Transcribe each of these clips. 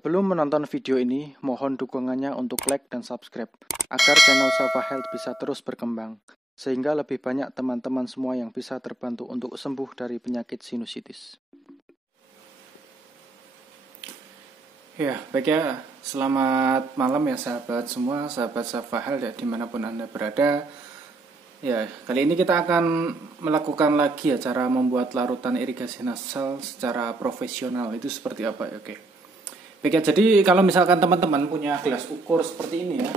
Sebelum menonton video ini, mohon dukungannya untuk like dan subscribe, agar channel Safa Health bisa terus berkembang, sehingga lebih banyak teman-teman semua yang bisa terbantu untuk sembuh dari penyakit sinusitis. Ya, baik ya. Selamat malam ya sahabat semua, sahabat Safa Health ya, dimanapun Anda berada. Ya, kali ini kita akan melakukan lagi ya cara membuat larutan irigasi nasal secara profesional. Itu seperti apa ya? Oke. Baik ya, jadi kalau misalkan teman-teman punya gelas ukur seperti ini ya.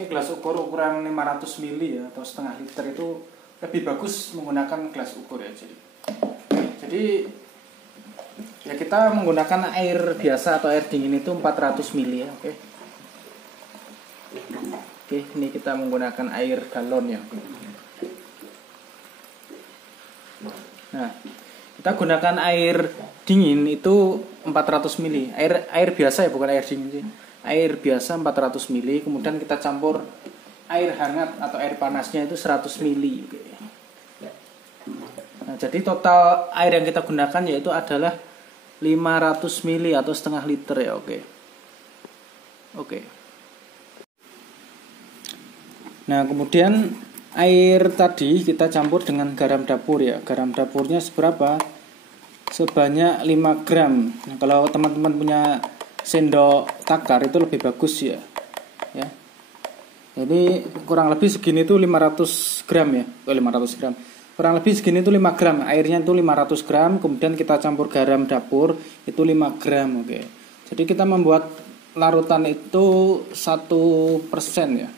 Ini gelas ukur ukuran 500 ml ya atau setengah liter, itu lebih bagus menggunakan gelas ukur ya. Jadi ya kita menggunakan air biasa atau air dingin itu 400 ml ya. Oke, ini kita menggunakan air galon ya. Nah, kita gunakan air dingin itu 400 ml. Air biasa ya, bukan air dingin sih. Air biasa 400 ml, kemudian kita campur air hangat atau air panasnya itu 100 ml. Nah, jadi total air yang kita gunakan yaitu adalah 500 ml atau setengah liter ya. Oke. Nah, kemudian air tadi kita campur dengan garam dapur ya. Garam dapurnya seberapa? Sebanyak 5 gram. Nah, kalau teman-teman punya sendok takar itu lebih bagus ya. Jadi kurang lebih segini itu 500 gram ya. 500 gram. Kurang lebih segini itu 5 gram. Airnya itu 500 gram, kemudian kita campur garam dapur itu 5 gram. Oke. Jadi kita membuat larutan itu 1% ya.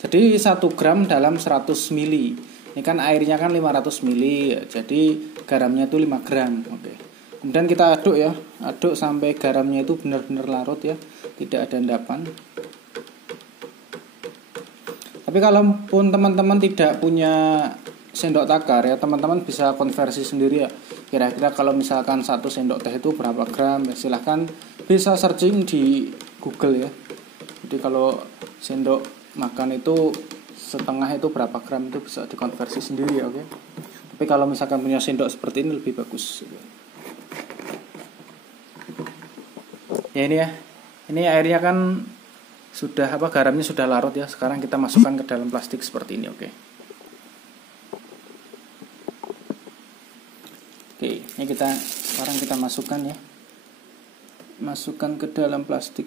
Jadi 1 gram dalam 100 ml. Ini kan airnya kan 500 ml ya. Jadi garamnya itu 5 gram. Oke. Kemudian kita aduk ya. Aduk sampai garamnya itu benar-benar larut ya. Tidak ada endapan. Tapi kalaupun teman-teman tidak punya sendok takar ya, teman-teman bisa konversi sendiri ya. Kira-kira kalau misalkan 1 sendok teh itu berapa gram ya, silahkan bisa searching di Google ya. Jadi kalau sendok makan itu setengah itu berapa gram itu bisa dikonversi sendiri ya. Oke. Tapi kalau misalkan punya sendok seperti ini lebih bagus. Ya ini ya. Ini airnya kan sudah garamnya sudah larut ya. Sekarang kita masukkan ke dalam plastik seperti ini. Oke, ini sekarang kita masukkan ya. Masukkan ke dalam plastik.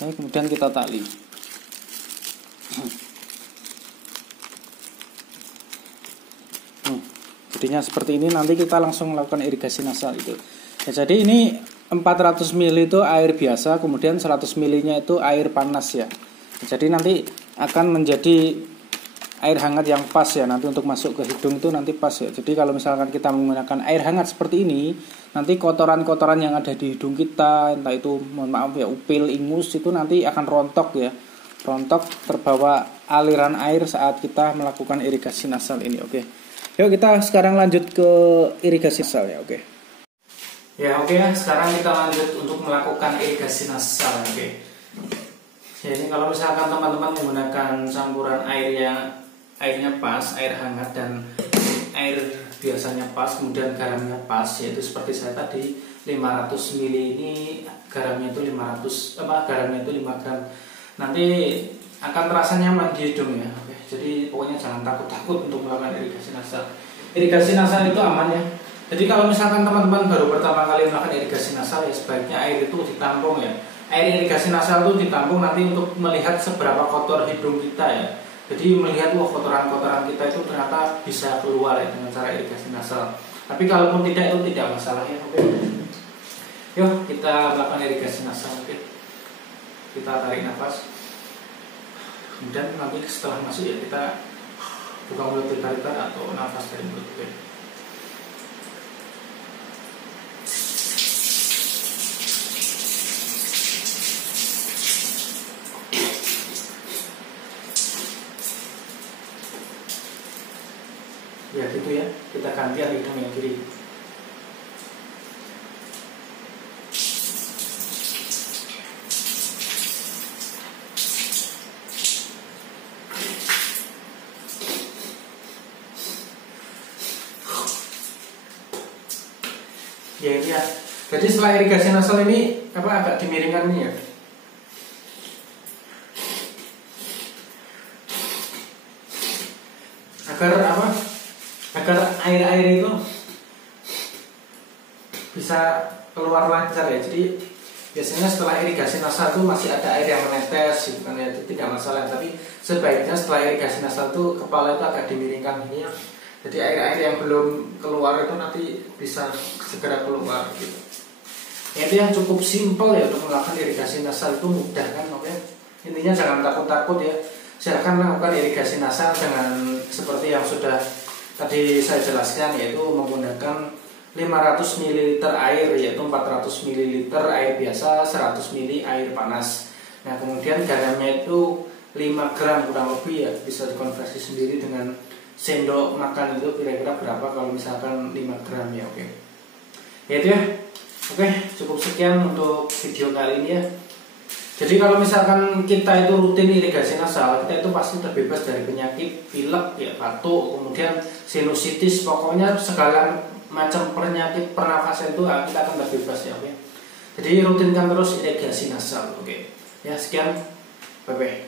Kemudian kita tali. Jadinya seperti ini, nanti kita langsung melakukan irigasi nasal itu. Ya, jadi ini 400 ml itu air biasa, kemudian 100 ml-nya itu air panas ya. Jadi nanti akan menjadi air hangat yang pas ya, nanti untuk masuk ke hidung itu nanti pas ya. Jadi kalau misalkan kita menggunakan air hangat seperti ini, nanti kotoran-kotoran yang ada di hidung kita, entah itu mohon maaf ya upil, ingus, itu nanti akan rontok ya. Rontok terbawa aliran air saat kita melakukan irigasi nasal ini. Oke. Yuk kita sekarang lanjut ke irigasi nasal ya. Oke. Ya, sekarang kita lanjut untuk melakukan irigasi nasal. Oke. Ya, ini kalau misalkan teman-teman menggunakan campuran airnya pas, air hangat dan air biasanya pas, kemudian garamnya pas, yaitu seperti saya tadi 500 ml ini garamnya itu 5 gram. Nanti akan terasa nyaman di hidung ya. Oke. Jadi pokoknya jangan takut-takut untuk melakukan irigasi nasal. Irigasi nasal itu aman ya. Jadi kalau misalkan teman-teman baru pertama kali melakukan irigasi nasal ya sebaiknya air itu ditampung ya. Air irigasi nasal itu ditampung nanti untuk melihat seberapa kotor hidung kita ya. Jadi melihat kotoran-kotoran kita itu ternyata bisa keluar ya dengan cara irigasi nasal. Tapi kalaupun tidak, itu tidak masalah ya. Oke. Yuk kita melakukan irigasi nasal. Oke. Kita tarik nafas. Kemudian nanti setelah masuk ya kita buka mulut berkali-kali atau nafas dari mulut. Oke. Ya gitu ya, kita ganti hidung yang kiri. Ya ini ya. Jadi setelah irigasi nasal ini agak dimiringkan ini ya. Agar air-air itu bisa keluar lancar ya. Jadi biasanya setelah irigasi nasal itu masih ada air yang menetes gitu kan ya, itu tidak masalah. Tapi sebaiknya setelah irigasi nasal itu kepala itu agak dimiringkan ini ya. Jadi air-air yang belum keluar itu nanti bisa segera keluar gitu. Ya, itu yang cukup simpel ya untuk melakukan irigasi nasal, itu mudah kan, oke. Intinya jangan takut-takut ya. Silahkan lakukan irigasi nasal dengan seperti yang sudah tadi saya jelaskan, yaitu menggunakan 500 ml air, yaitu 400 ml air biasa, 100 ml air panas. Nah kemudian garamnya itu 5 gram kurang lebih ya, bisa dikonversi sendiri dengan sendok makan itu kira-kira berapa kalau misalkan 5 gram ya, oke. Ya itu ya. Oke, cukup sekian untuk video kali ini ya. Jadi kalau misalkan kita itu rutin irigasi nasal, kita itu pasti terbebas dari penyakit pilek, ya, batuk, kemudian sinusitis, pokoknya segala macam penyakit pernafasan itu kita akan terbebas ya, oke. Jadi rutinkan terus irigasi nasal, oke. Ya sekian, bye bye.